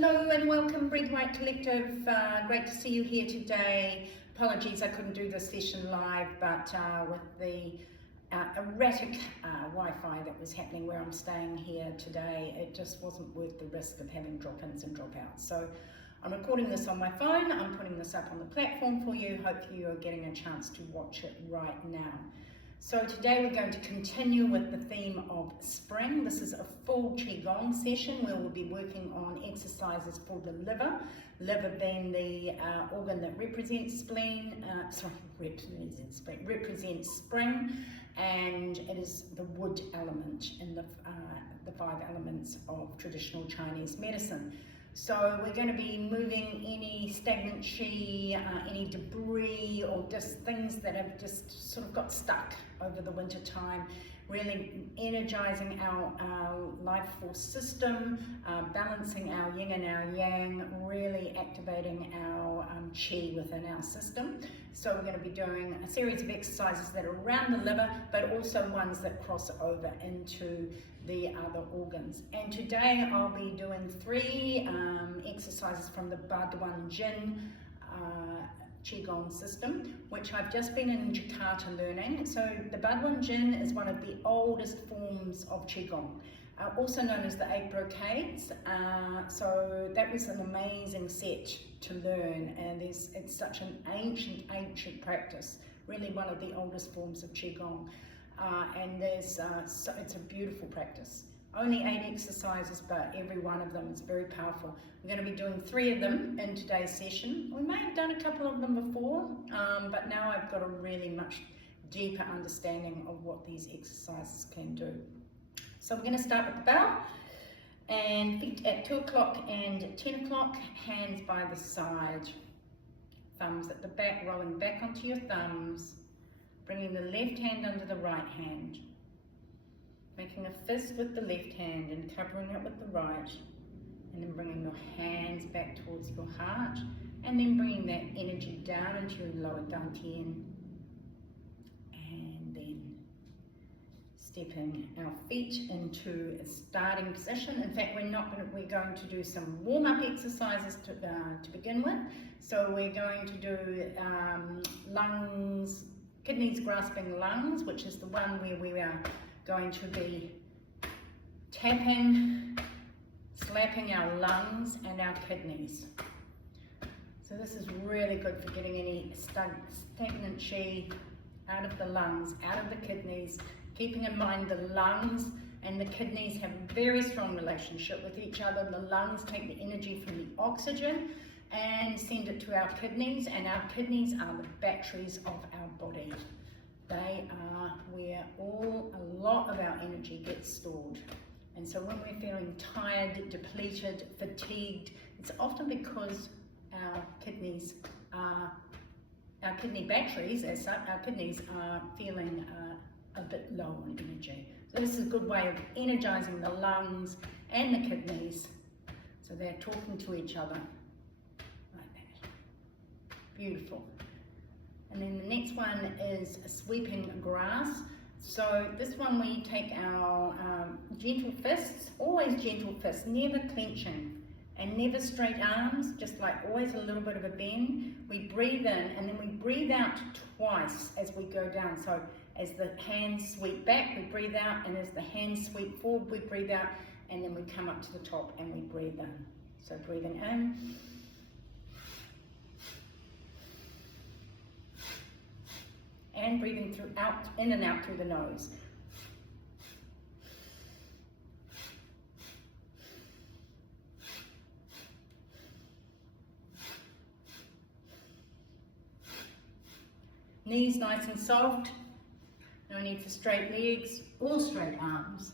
Hello and welcome, Breathe Right Collective. Great to see you here today. Apologies I couldn't do this session live, but with the erratic Wi-Fi that was happening where I'm staying here today, it just wasn't worth the risk of having drop-ins and drop-outs. So I'm recording this on my phone, I'm putting this up on the platform for you. Hopefully you're getting a chance to watch it right now. So today we're going to continue with the theme of spring. This is a full Gong session where we'll be working on exercises for the liver being the organ that represents represents spring, and it is the wood element in the 5 elements of traditional Chinese medicine. So we're going to be moving any stagnant chi, any debris or just things that have just sort of got stuck over the winter time, really energizing our life force system, balancing our yin and our yang, really activating our chi within our system. So we're going to be doing a series of exercises that are around the liver, but also ones that cross over into the other organs. And today I'll be doing 3 exercises from the Baduan Jin Qigong system, which I've just been in Jakarta learning. So the Baduan Jin is one of the oldest forms of Qigong, also known as the 8 brocades. So that was an amazing set to learn, and it's such an ancient practice, really one of the oldest forms of Qigong. And it's a beautiful practice. Only 8 exercises, but every one of them is very powerful. We're going to be doing 3 of them in today's session. We may have done a couple of them before, but now I've got a really much deeper understanding of what these exercises can do. So we're going to start with the bell, and feet at 2 o'clock and 10 o'clock, hands by the side, thumbs at the back, rolling back onto your thumbs, bringing the left hand under the right hand, making a fist with the left hand and covering it with the right, and then bringing your hands back towards your heart, and then bringing that energy down into your lower dantian, and then stepping our feet into a starting position. In fact, we're going to do some warm-up exercises to begin with. So we're going to do lungs, kidneys grasping lungs, which is the one where we are going to be tapping, slapping our lungs and our kidneys. So this is really good for getting any stagnant chi out of the lungs, out of the kidneys, keeping in mind the lungs and the kidneys have a very strong relationship with each other. The lungs take the energy from the oxygen and send it to our kidneys, and our kidneys are the batteries of our body. They are where a lot of our energy gets stored. And so when we're feeling tired, depleted, fatigued, it's often because our kidney batteries, as such, our kidneys are feeling a bit low on energy. So this is a good way of energizing the lungs and the kidneys, so they're talking to each other like that. Beautiful. And then the next one is a sweeping grass. So this one we take our gentle fists, always gentle fists, never clenching and never straight arms, just like always a little bit of a bend. We breathe in and then we breathe out twice as we go down. So as the hands sweep back, we breathe out, and as the hands sweep forward, we breathe out, and then we come up to the top and we breathe in. So breathing in. And breathing in and out through the nose. Knees nice and soft. No need for straight legs or straight arms.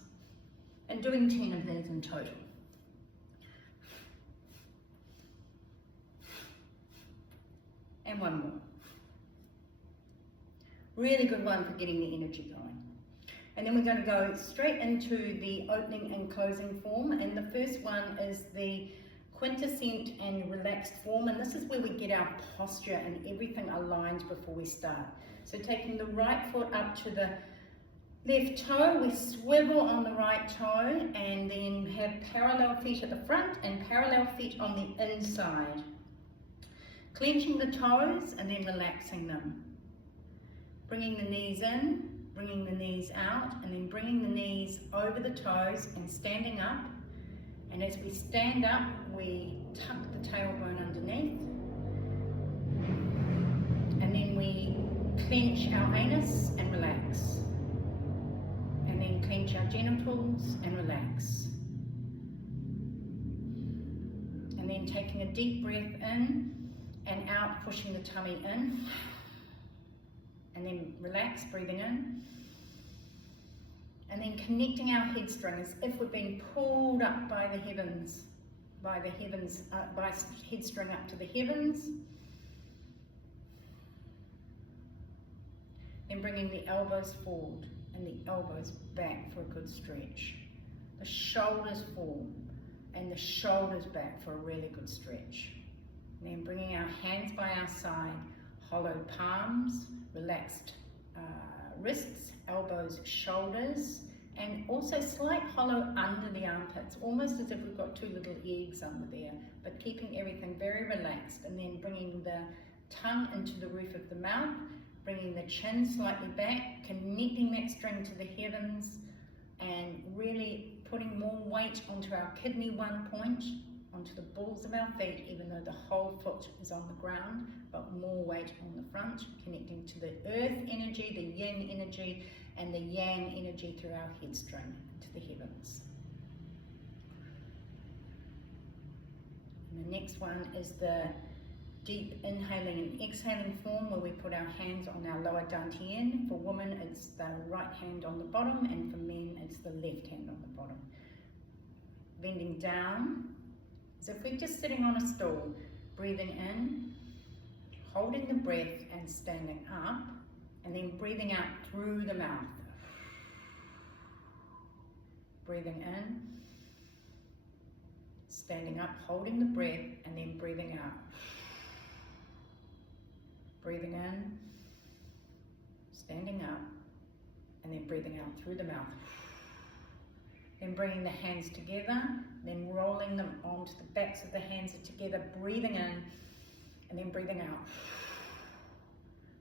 And doing 10 of these in total. And one more. Really good one for getting the energy going. And then we're going to go straight into the opening and closing form. And the first one is the quintessent and relaxed form. And this is where we get our posture and everything aligned before we start. So taking the right foot up to the Left toe, we swivel on the right toe and then have parallel feet at the front and parallel feet on the inside. Clenching the toes and then relaxing them. Bringing the knees in, bringing the knees out, and then bringing the knees over the toes and standing up. And as we stand up, we tuck the tailbone underneath. And then we clench our anus and relax. And then clench our genitals and relax. And then taking a deep breath in and out, pushing the tummy in. And then relax, breathing in. And then connecting our head string as if we're being pulled up by the heavens, by head string up to the heavens. Then bringing the elbows forward and the elbows back for a good stretch. The shoulders forward and the shoulders back for a really good stretch. And then bringing our hands by our side, hollow palms, relaxed wrists, elbows, shoulders, and also slight hollow under the armpits, almost as if we've got two little eggs under there, but keeping everything very relaxed. And then bringing the tongue into the roof of the mouth, bringing the chin slightly back, connecting that string to the heavens, and really putting more weight onto our kidney 1 point, onto the balls of our feet, even though the whole foot is on the ground, but more weight on the front, connecting to the earth energy, the yin energy, and the yang energy through our head string to the heavens. And the next one is the deep inhaling and exhaling form, where we put our hands on our lower dantian. For women, it's the right hand on the bottom, and for men, it's the left hand on the bottom. Bending down, as if we're just sitting on a stool, breathing in, holding the breath and standing up, and then breathing out through the mouth. Breathing in, standing up, holding the breath, and then breathing out. Breathing in, standing up, and then breathing out through the mouth. Then bringing the hands together, then rolling them onto the backs of the hands together, breathing in, and then breathing out.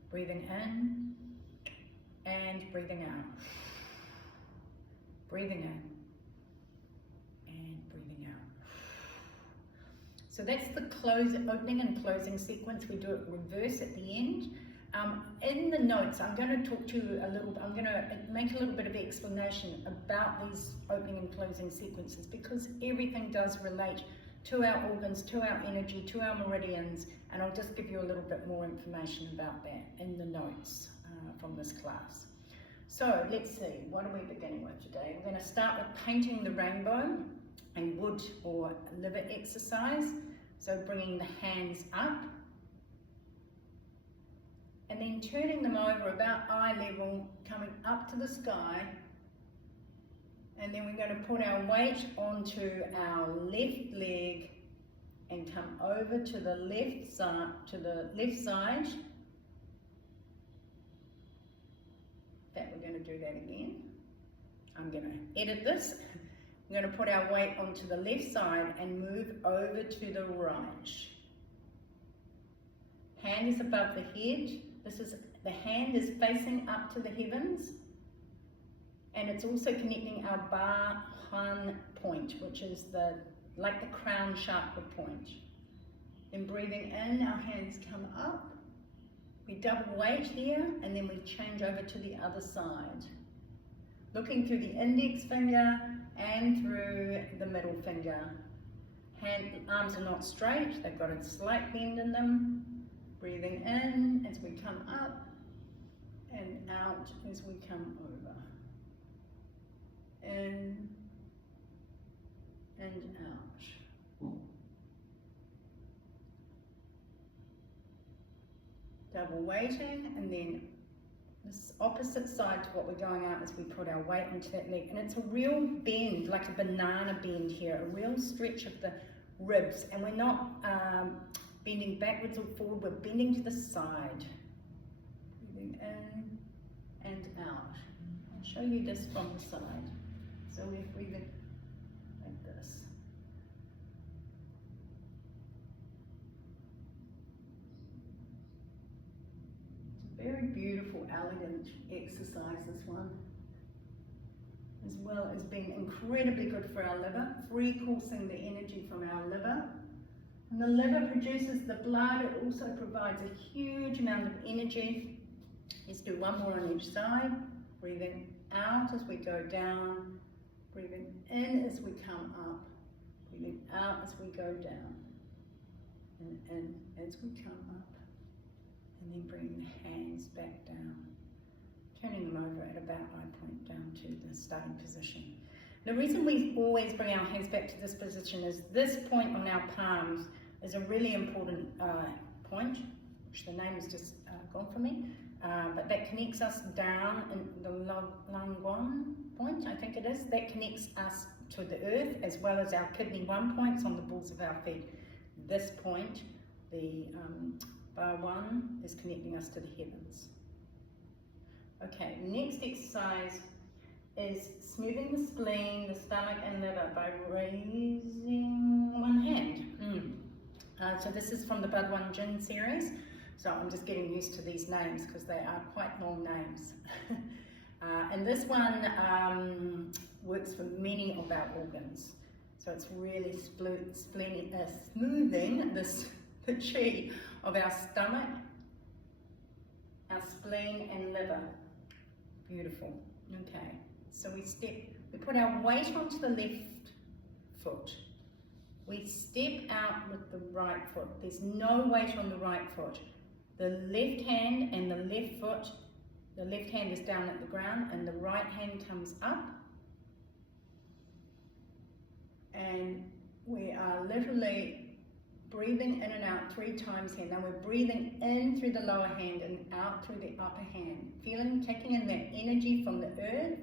Breathing in, and breathing out. Breathing in, and breathing out. So that's the opening and closing sequence. We do it reverse at the end. In the notes, I'm going to talk to you I'm going to make a little bit of explanation about these opening and closing sequences, because everything does relate to our organs, to our energy, to our meridians, and I'll just give you a little bit more information about that in the notes from this class. So let's see, what are we beginning with today? We're going to start with painting the rainbow, a wood or liver exercise. So bringing the hands up, and then turning them over about eye level, coming up to the sky, and then we're going to put our weight onto our left leg and come over to the left side. We're going to do that again. I'm going to edit this. We're going to put our weight onto the left side and move over to the right. Hand is above the head. The hand is facing up to the heavens, and it's also connecting our Ba Han point, which is like the crown chakra point. Then breathing in, our hands come up. We double weight here, and then we change over to the other side. Looking through the index finger and through the middle finger. Arms are not straight, they've got a slight bend in them. Breathing in as we come up, and out as we come over. In and out. Double weighting, and then this opposite side to what we're going out as we put our weight into that leg. And it's a real bend, like a banana bend here, a real stretch of the ribs. And we're not bending backwards or forward, we're bending to the side. Breathing in and out. I'll show you this from the side. So we're breathing like this. It's a very beautiful, elegant exercise, this one. As well as being incredibly good for our liver, free-coursing the energy from our liver. And the liver produces the blood. It also provides a huge amount of energy. Let's do one more on each side. Breathing out as we go down. Breathing in as we come up. Breathing out as we go down. And in as we come up. And then bring the hands back down. Turning them over at about eye point down to the starting position. The reason we always bring our hands back to this position is this point on our palms is a really important point, which the name has just gone for me, but that connects us down in the Gong point, I think it is. That connects us to the earth, as well as our kidney 1 points on the balls of our feet. This point, the bar 1, is connecting us to the heavens. Okay, next exercise is smoothing the spleen, the stomach and liver by raising one hand. So this is from the Bhagwan Jin series. So I'm just getting used to these names because they are quite long names. And this one works for many of our organs. So it's really smoothing the chi of our stomach, our spleen and liver. Beautiful. Okay, so we put our weight onto the left foot. We step out with the right foot. There's no weight on the right foot. The left hand and the left foot, the left hand is down at the ground and the right hand comes up. And we are literally breathing in and out 3 times here. Now we're breathing in through the lower hand and out through the upper hand. Taking in that energy from the earth,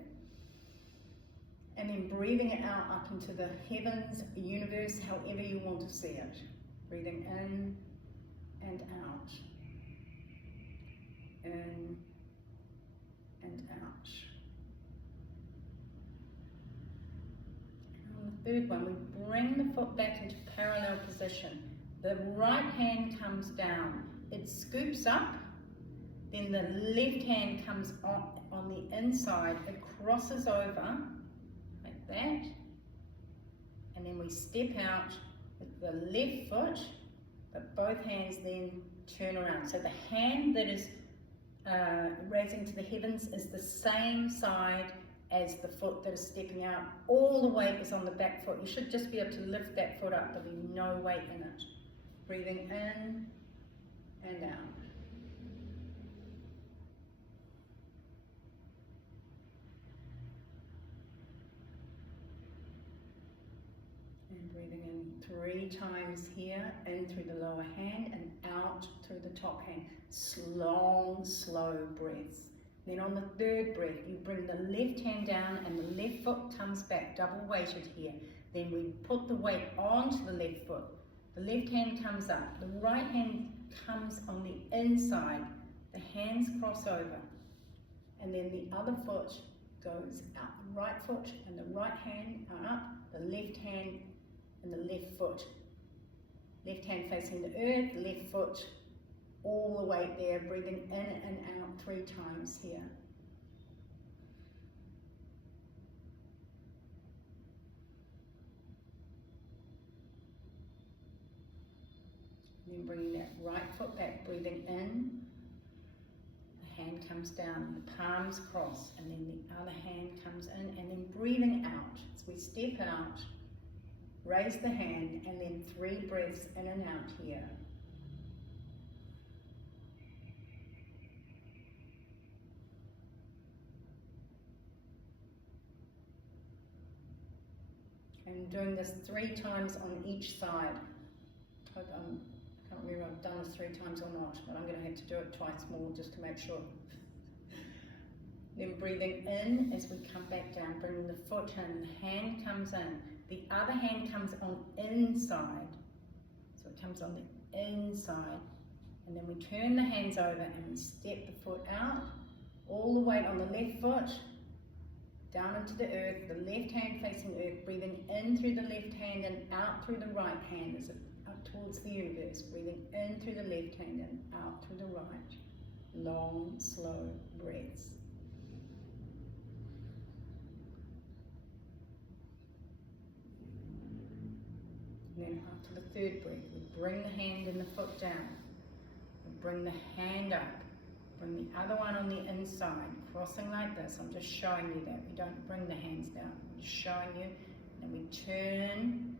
and then breathing it out up into the heavens, the universe, however you want to see it. Breathing in and out. In and out. And on the third one, we bring the foot back into parallel position. The right hand comes down. It scoops up. Then the left hand comes on the inside. It crosses over like that. And then we step out with the left foot, but both hands then turn around. So the hand that is raising to the heavens is the same side as the foot that is stepping out. All the weight is on the back foot. You should just be able to lift that foot up. There'll be no weight in it. Breathing in and out. And breathing in 3 times here, in through the lower hand and out through the top hand. Long, slow breaths. Then on the third breath, you bring the left hand down and the left foot comes back, double weighted here. Then we put the weight onto the left foot. The left hand comes up, the right hand comes on the inside, the hands cross over, and then the other foot goes out. The right foot and the right hand are up, the left hand and the left foot. Left hand facing the earth, left foot all the way there, breathing in and out 3 times here. Then bringing that right foot back, breathing in, the hand comes down, the palms cross, and then the other hand comes in, and then breathing out. So we step out, raise the hand, and then 3 breaths in and out here. And doing this 3 times on each side. I can't remember if I've done this 3 times or not, but I'm going to have to do it twice more just to make sure. Then breathing in as we come back down, bringing the foot in, the hand comes in, the other hand comes on inside, so it comes on the inside, and then we turn the hands over and we step the foot out, all the weight on the left foot, down into the earth, the left hand facing earth, breathing in through the left hand and out through the right hand as if up towards the universe, breathing in through the left hand and out through the right. Long, slow breaths. And then after the third breath, we bring the hand and the foot down. We bring the hand up. Bring the other one on the inside, crossing like this. I'm just showing you that. We don't bring the hands down. I'm just showing you. And we turn,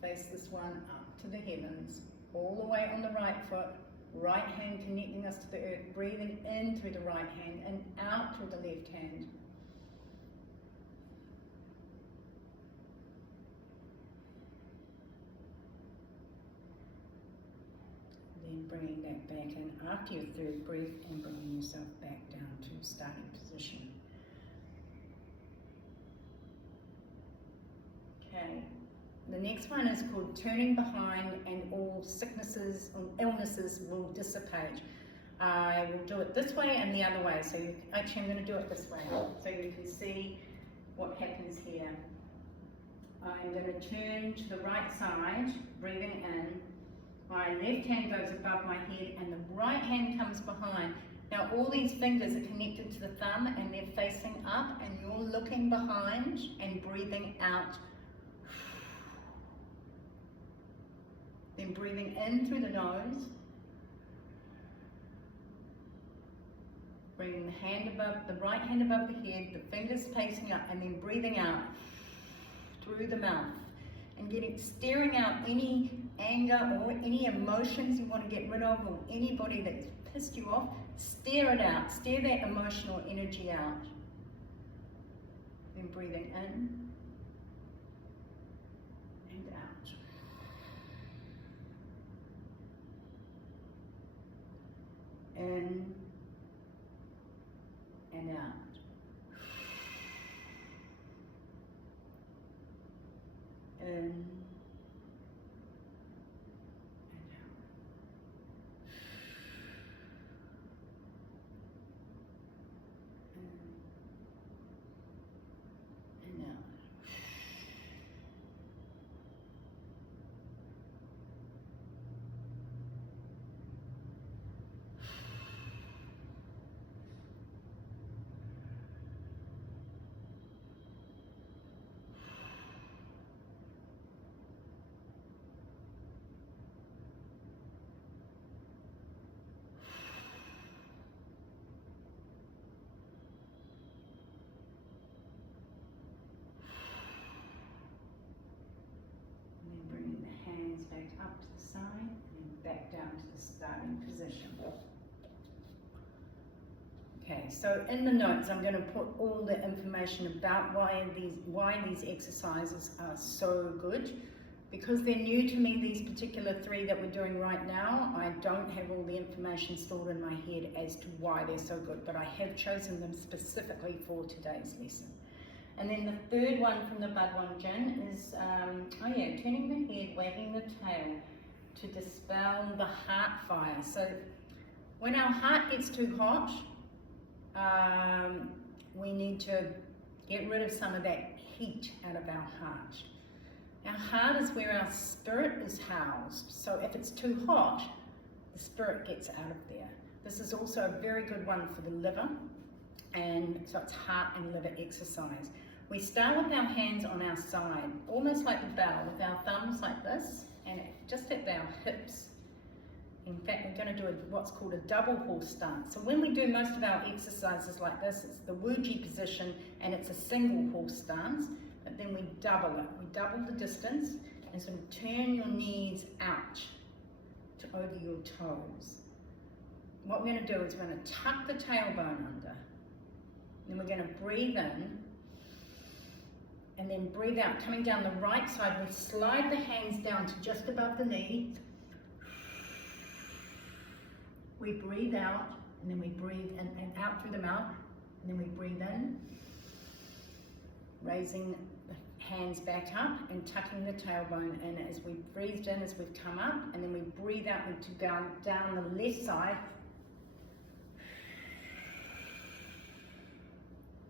face this one up to the heavens, all the way on the right foot, right hand connecting us to the earth, breathing in through the right hand and out through the left hand. Then bringing that back in after your third breath and bringing yourself back down to starting position. Okay, the next one is called turning behind and all sicknesses or illnesses will dissipate. I will do it this way and the other way. So actually I'm going to do it this way so you can see what happens here. I'm going to turn to the right side, breathing in. My left hand goes above my head and the right hand comes behind. Now all these fingers are connected to the thumb and they're facing up and you're looking behind and breathing out. Then breathing in through the nose. Bringing the hand above, the right hand above the head, the fingers facing up and then breathing out through the mouth. And staring out any anger or any emotions you want to get rid of or anybody that's pissed you off, stare it out, stare that emotional energy out. Then breathing in and out. In and out. In back up to the side and back down to the starting position. Okay, so in the notes I'm going to put all the information about why these exercises are so good. Because they're new to me, these particular three that we're doing right now, I don't have all the information stored in my head as to why they're so good, but I have chosen them specifically for today's lesson. And then the third one from the Bhagwan Jin is, turning the head, wagging the tail to dispel the heart fire. So when our heart gets too hot, we need to get rid of some of that heat out of our heart. Our heart is where our spirit is housed. So if it's too hot, the spirit gets out of there. This is also a very good one for the liver. And so it's heart and liver exercise. We start with our hands on our side, almost like the bell, with our thumbs like this, and just at our hips. In fact, we're going to do what's called a double horse stance. So when we do most of our exercises like this, it's the Wuji position, and it's a single horse stance, but then we double it. We double the distance, and sort of turn your knees out to over your toes. What we're going to do is we're going to tuck the tailbone under. Then we're going to breathe in, and then breathe out, coming down the right side. We slide the hands down to just above the knee. We breathe out, and then we breathe in and out through the mouth, and then we breathe in, raising the hands back up and tucking the tailbone in as we breathed in as we've come up, and then we breathe out into down the left side.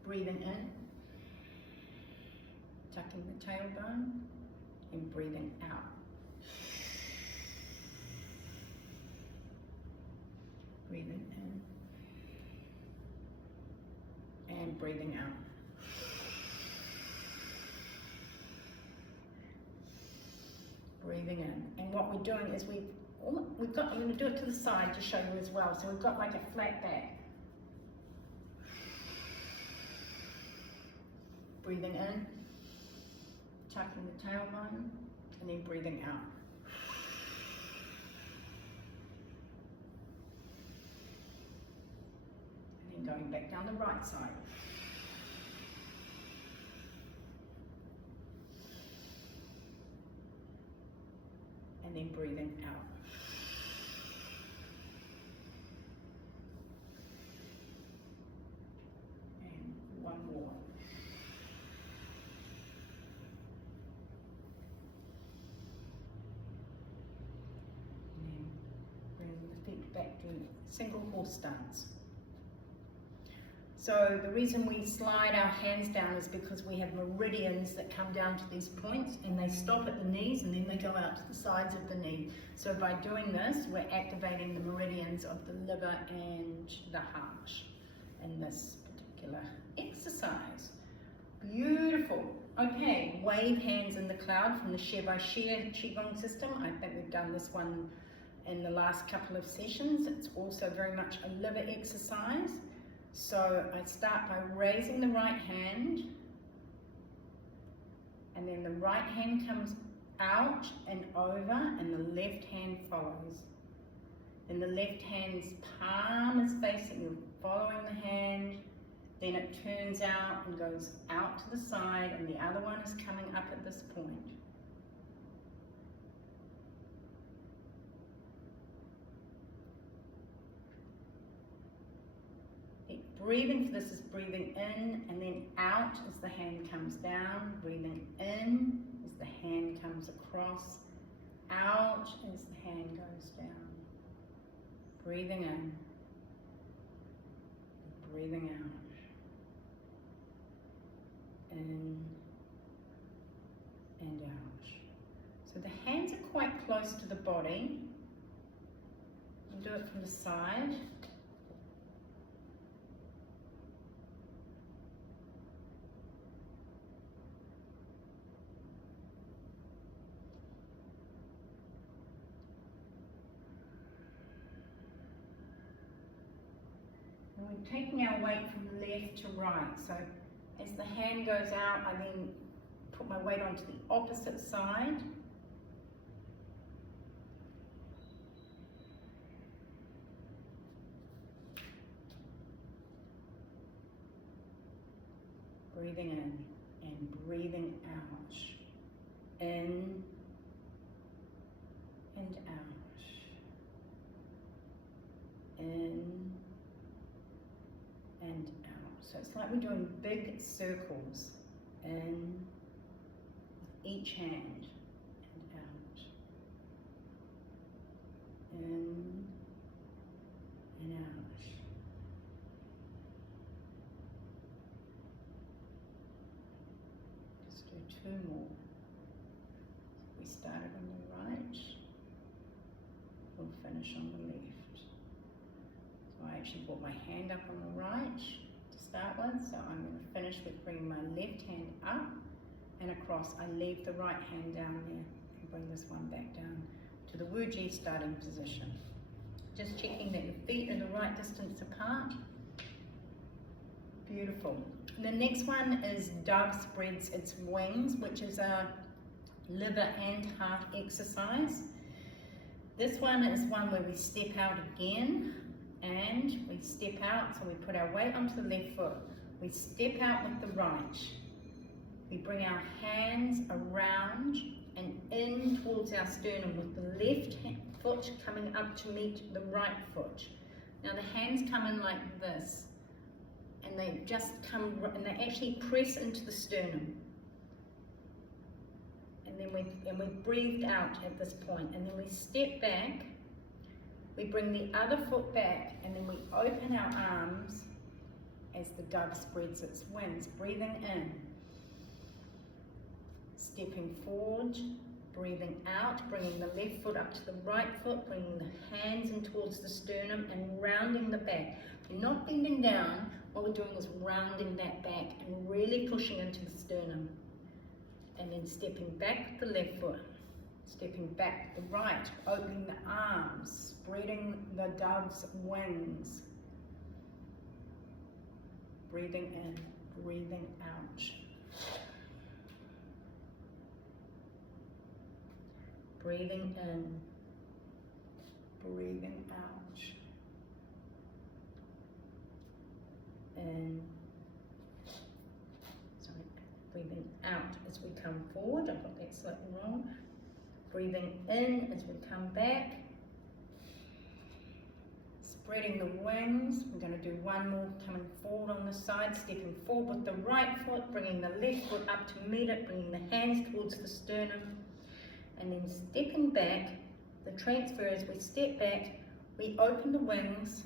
Breathing in tucking the tailbone and breathing out. Breathing in and breathing out. Breathing in. And what we're doing is we've got, I'm going to do it to the side to show you as well. So we've got like a flat back. Breathing in, tucking the tailbone, and then breathing out. And then going back down the right side. And then breathing out. And one more. And then bring the feet back to single horse stance. So the reason we slide our hands down is because we have meridians that come down to these points and they stop at the knees and then they go out to the sides of the knee. So by doing this, we're activating the meridians of the liver and the heart in this particular exercise. Beautiful. Okay, wave hands in the cloud from the Share by Share Qigong system. I think we've done this one in the last couple of sessions. It's also very much a liver exercise. So I start by raising the right hand, and then the right hand comes out and over, and the left hand follows. Then the left hand's palm is facing, you're following the hand, then it turns out and goes out to the side, and the other one is coming up at this point. Breathing for this is breathing in and then out as the hand comes down. Breathing in as the hand comes across. Out as the hand goes down. Breathing in. Breathing out. In and out. So the hands are quite close to the body. We'll do it from the side. We're taking our weight from left to right. So as the hand goes out, I then put my weight onto the opposite side. Breathing in and breathing out. In and out. In and out. So it's like we're doing big circles in each hand and out. In and out. Just do two more. We started on the right, we'll finish on the left. So I actually brought my hand up on the right to start with, so I'm going to finish with bringing my left hand up and across. I leave the right hand down there and bring this one back down to the Wuji starting position. Just checking that your feet are the right distance apart. Beautiful. The next one is Dove Spreads Its Wings, which is a liver and heart exercise. This one is one where we step out again. And we step out, so we put our weight onto the left foot. We step out with the right. We bring our hands around and in towards our sternum with the left foot coming up to meet the right foot. Now the hands come in like this, and they just come, and they actually press into the sternum. And then we breathed out at this point, and then we step back. We bring the other foot back, and then we open our arms as the dove spreads its wings, breathing in stepping forward, breathing out, bringing the left foot up to the right foot, bringing the hands in towards the sternum and rounding the back. You're not bending down, what we're doing is rounding that back and really pushing into the sternum. And then stepping back with the left foot, stepping back with the right, opening the arms, spreading the dove's wings. Breathing in, breathing out. Breathing in, breathing out. And breathing out as we come forward. I've got that slightly wrong. Breathing in as we come back. Spreading the wings. We're going to do one more coming forward on the side, stepping forward with the right foot, bringing the left foot up to meet it, bringing the hands towards the sternum, and then stepping back. The transfer as we step back, we open the wings,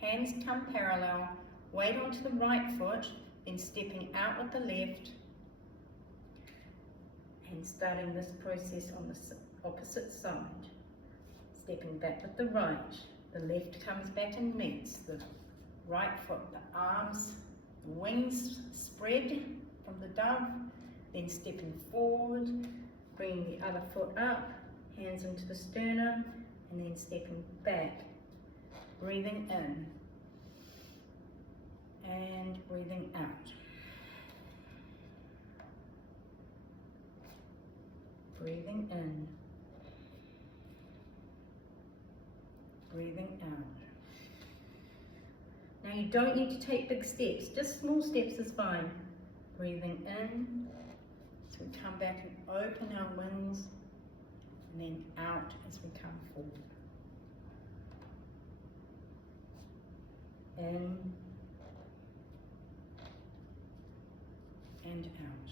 hands come parallel, weight onto the right foot, then stepping out with the left, and starting this process on the opposite side. Stepping back with the right. The left comes back and meets the right foot, the arms, the wings spread from the dove, then stepping forward, bringing the other foot up, hands into the sternum, and then stepping back, breathing in, and breathing out. Breathing in, breathing out. Now you don't need to take big steps, just small steps is fine. Breathing in, as we come back and open our wings, and then out as we come forward. In, and out.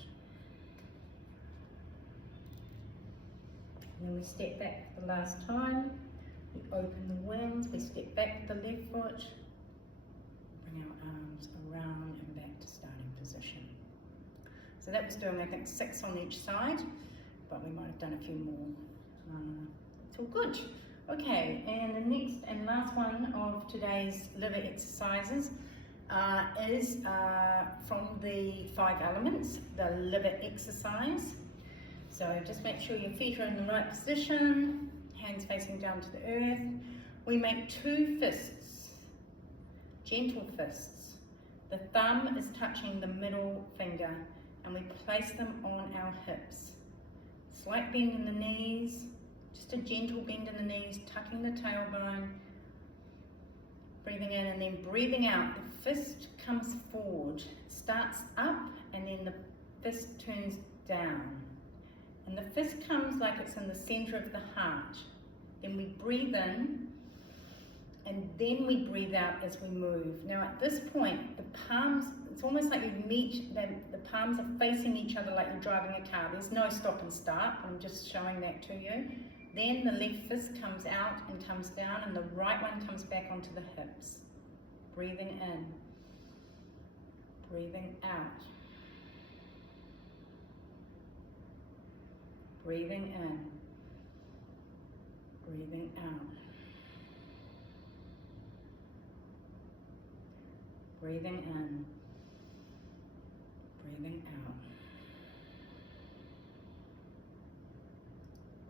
And then we step back for the last time. We open the wings, we step back with the left foot, bring our arms around and back to starting position. So that was doing, I think, 6 on each side, but we might have done a few more. It's all good. Okay, and the next and last one of today's liver exercises is from the 5 elements, the liver exercise. So just make sure your feet are in the right position, hands facing down to the earth. We make 2 fists, gentle fists. The thumb is touching the middle finger and we place them on our hips. Slight bend in the knees, just a gentle bend in the knees, tucking the tailbone, breathing in and then breathing out. The fist comes forward, starts up and then the fist turns down. And the fist comes like it's in the center of the heart. Then we breathe in, and then we breathe out as we move. Now at this point, the palms, it's almost like you meet, the palms are facing each other like you're driving a car. There's no stop and start, I'm just showing that to you. Then the left fist comes out and comes down, and the right one comes back onto the hips. Breathing in, breathing out. Breathing in, breathing out. Breathing in, breathing out.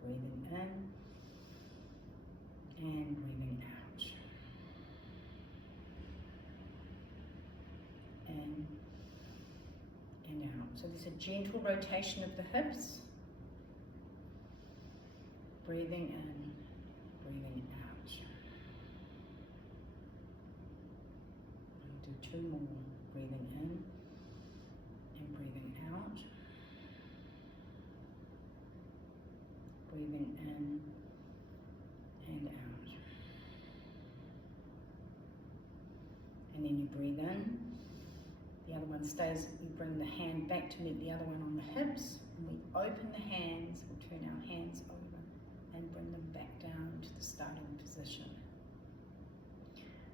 Breathing in and breathing out. In and out. So there's a gentle rotation of the hips. Breathing in, breathing out. I'll do 2 more. Breathing in and breathing out. Breathing in and out. And then you breathe in. The other one stays. You bring the hand back to meet the other one on the hips. And we open the hands. We turn our hands over and bring them back down to the starting position.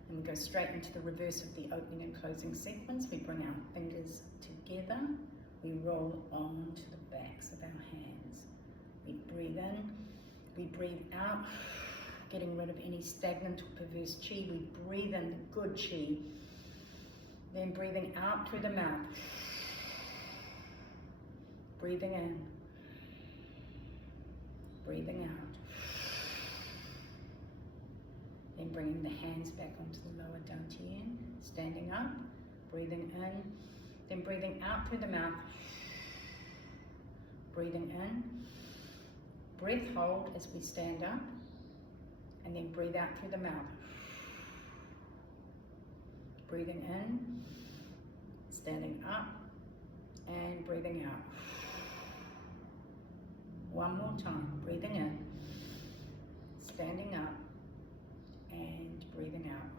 And we go straight into the reverse of the opening and closing sequence. We bring our fingers together, we roll onto the backs of our hands. We breathe in, we breathe out, getting rid of any stagnant or perverse chi. We breathe in the good chi, then breathing out through the mouth, breathing in, breathing out, then bringing the hands back onto the lower dantian, standing up, breathing in, then breathing out through the mouth, breathing in, breath hold as we stand up, and then breathe out through the mouth, breathing in, standing up, and breathing out. One more time, breathing in, standing up, and breathing out.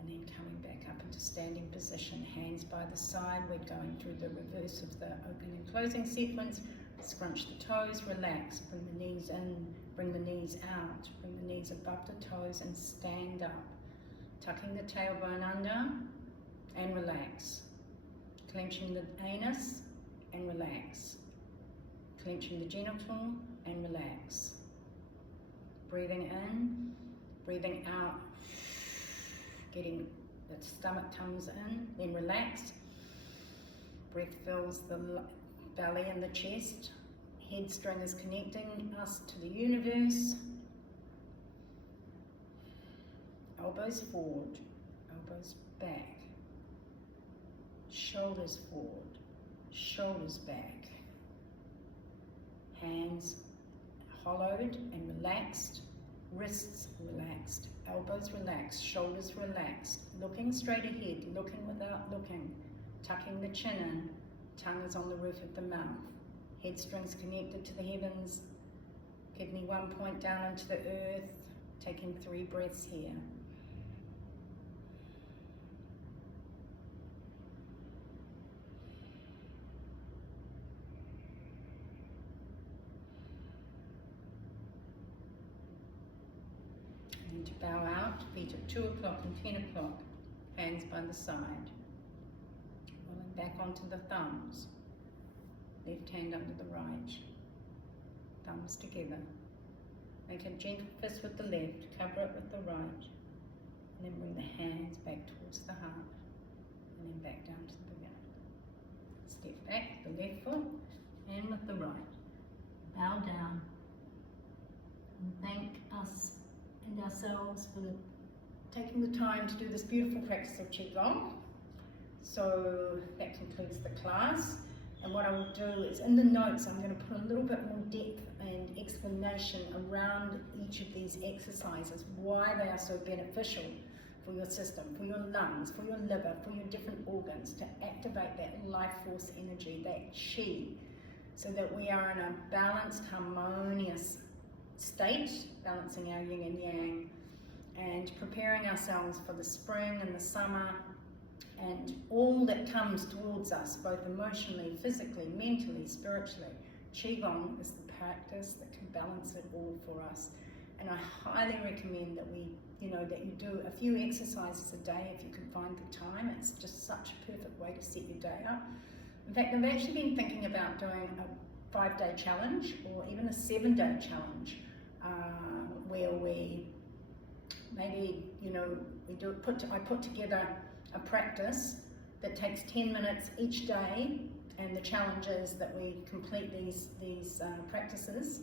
And then coming back up into standing position, hands by the side. We're going through the reverse of the opening and closing sequence. Scrunch the toes, relax, bring the knees in, bring the knees out, bring the knees above the toes and stand up. Tucking the tailbone under and relax. Clenching the anus and relax. Clenching the genital and relax. Breathing in, breathing out. Getting the stomach comes in, then relax. Breath fills the belly and the chest. Head string is connecting us to the universe. Elbows forward, elbows back. Shoulders forward, shoulders back. Hands hollowed and relaxed. Wrists relaxed, elbows relaxed, shoulders relaxed. Looking straight ahead, looking without looking. Tucking the chin in. Tongue is on the roof of the mouth. Head strings connected to the heavens. Kidney 1 point down into the earth. Taking 3 breaths here. And to bow out, feet at 2 o'clock and 10 o'clock. Hands by the side. Rolling back onto the thumbs. Left hand under the right. Thumbs together. Make a gentle fist with the left, cover it with the right. And then bring the hands back towards the heart. And then back down to the beginning. Step back, the left foot, and with the right. Bow down. And thank us and ourselves for taking the time to do this beautiful practice of Qigong. So that concludes the class. And what I will do is in the notes, I'm going to put a little bit more depth and explanation around each of these exercises, why they are so beneficial for your system, for your lungs, for your liver, for your different organs, to activate that life force energy, that Qi, so that we are in a balanced, harmonious state, balancing our yin and yang, and preparing ourselves for the spring and the summer, and all that comes towards us, both emotionally, physically, mentally, spiritually. Qigong is the practice that can balance it all for us. And I highly recommend that that you do a few exercises a day if you can find the time. It's just such a perfect way to set your day up. In fact, I've actually been thinking about doing a 5-day challenge or even a 7-day challenge where we maybe, I put together a practice that takes 10 minutes each day, and the challenge is that we complete these practices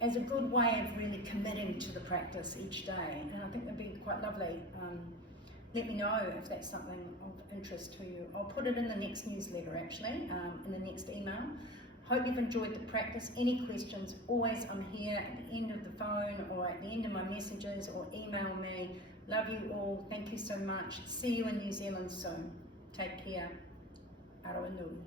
as a good way of really committing to the practice each day, and I think that'd be quite lovely. Let me know if that's something of interest to you. I'll put it in the next newsletter actually, in the next email. Hope you've enjoyed the practice. Any questions, always I'm here at the end of the phone or at the end of my messages, or email me. Love you all. Thank you so much. See you in New Zealand soon. Take care. Aroha nui.